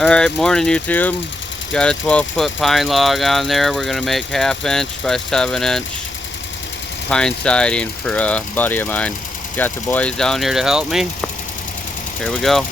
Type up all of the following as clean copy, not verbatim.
Alright, morning YouTube. Got a 12-foot pine log on there. We're going to make 1/2 inch by 7 inch pine siding for a buddy of mine. Got the boys down here to help me. Here we go.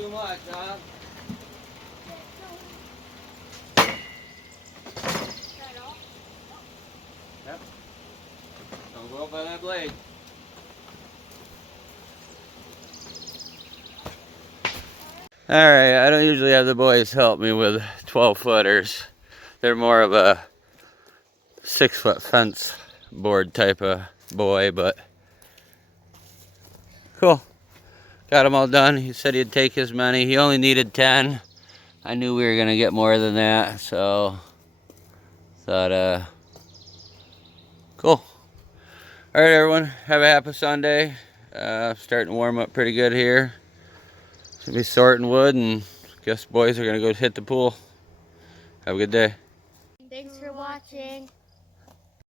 too much, huh? Yep. Don't go up on that blade. Alright, I don't usually have the boys help me with 12 footers. They're more of a 6-foot fence board type of boy, but cool. Got them all done. He said he'd take as many. He only needed 10. I knew we were gonna get more than that, so thought cool. Alright everyone, have a happy Sunday. Starting to warm up pretty good here. Gonna be sorting wood, and guess boys are gonna go hit the pool. Have a good day. Thanks for watching.